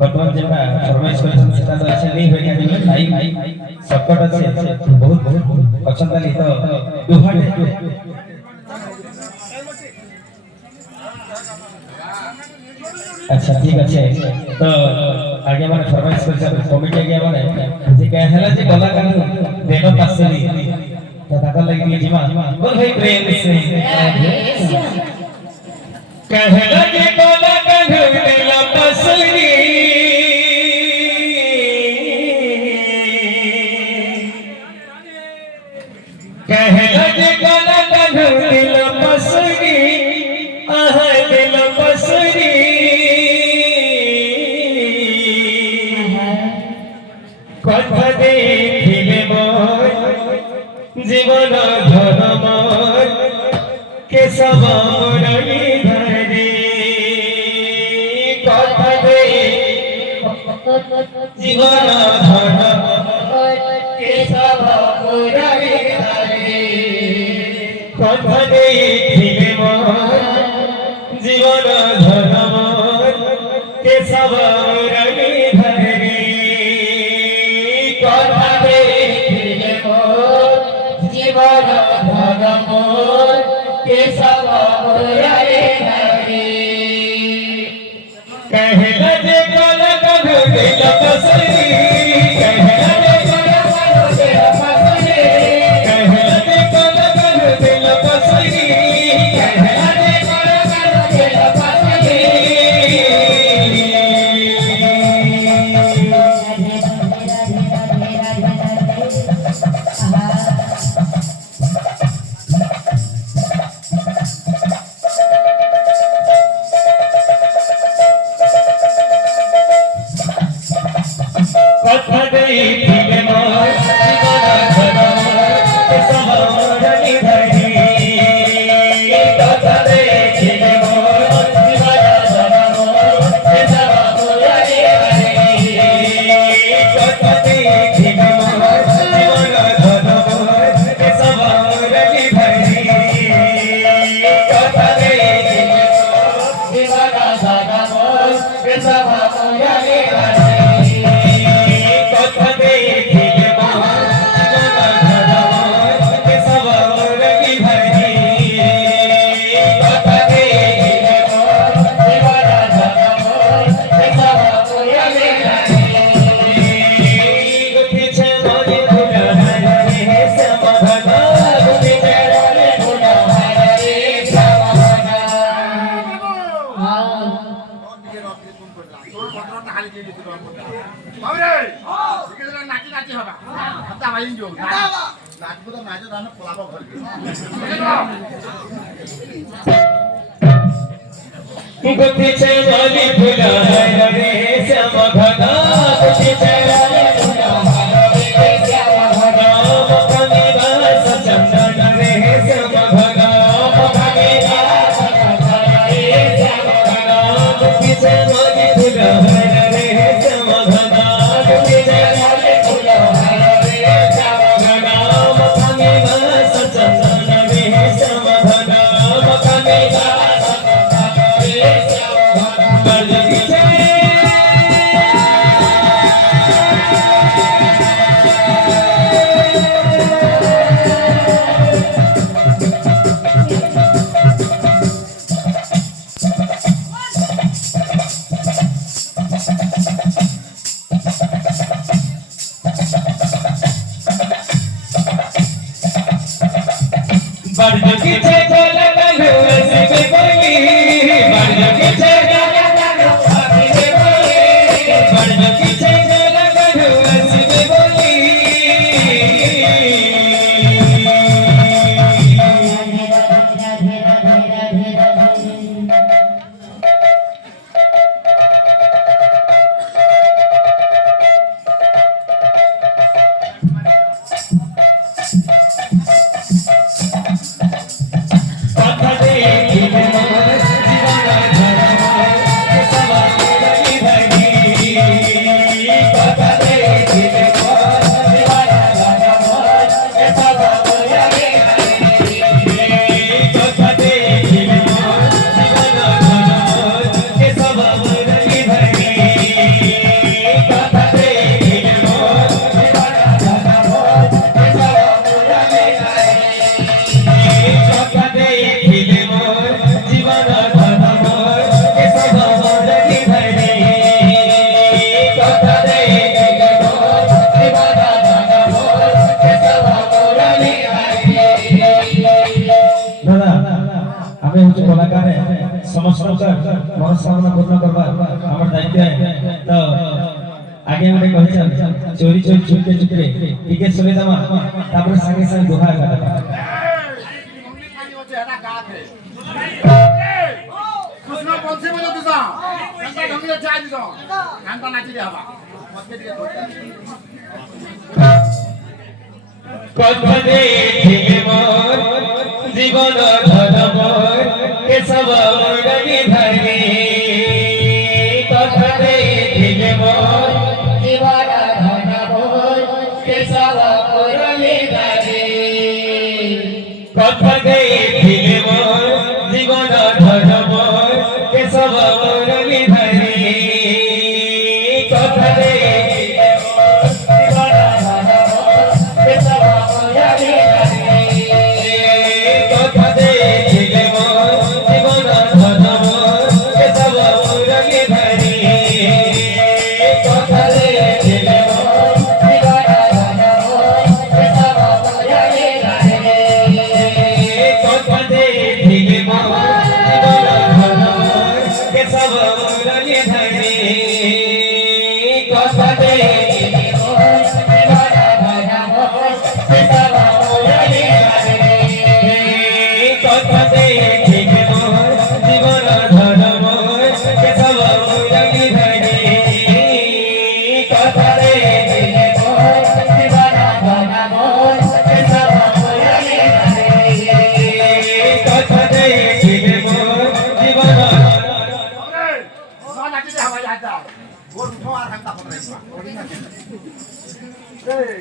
वर्तमान जेबा फरमाइश करछन सेटा तो अच्छा नहीं होय कि भाई सबकट अच्छे बहुत बहुत पसंद आली तो दुहाटे अच्छा ठीक अच्छे तो आगे माने फरमाइश करछन कमिटी आगे माने जे कहला जे कलाकार देनो पासली तो ताका लगी जीवा बोल भाई प्रेम से कहला जे कलाकार देनो पासली कहला जे कलाकार देनो पासली आह देनो पासली कथा देखिले मोर जीवन धन मोर केशव मुरली धरे জীবন ধন কেশব মুরারি ধরে কথা দেখিলে মোর জীবন ধন কেশব মুরারি ধরে কথা দেখিলে মোর জীবন ধন কেশব মুরারি ধরে कहला जे कोला कभू दिल पसरी कहला जे कोला कभू दिल पसरी कहला जे कोला कभू दिल पसरी कहला जे कोला कभू दिल पसरी কথা দেখিলে মোর জীবন ধন কেশব মুরারি ধরে কথা দেখিলে মোর জীবন ধন কেশব মুরারি ধরে কথা দেখিলে মোর জীবন ধন কেশব মুরারি ধরে কথা দেখিলে মোর জীবন ধন কেশব মুরারি ধরে गुथिचे वाली फुला रे श्याम भगा गुथिचे वाली फुला रे श्याम भगा मुखनी वास चंदन रे श्याम भगा मुखनी वास चंदन रे श्याम भगा गुथिचे वाली फुला रे श्याम भगा गुथिचे वाली फुला रे श्याम भगा मुखनी वास चंदन रे श्याम भगा मुखनी वास मनोकामना पूर्ण करवा हमर दायित्व है तो आगे हमरे कहछन चोरी चोरी चुपके चुपके टिके सुने दमा तापर संगे संग दुहा गाता कृष्ण पंछी बोलो दिसा घंटा ढंगिया चाय दिसा घंटा नाची दे हवा मस्के दिए कथा देखिले मोर जीवन धन मोर केशव मुरारी धरे कथा देखिले मोर जीवन কথা দেইলে মোর জীবন গনা মোর সব বয়ালি কথা দেইলে মোর জীবন আরে না নাকি দে হামাই আইতা গোল উঠো আর হামতা পড়াইবা এই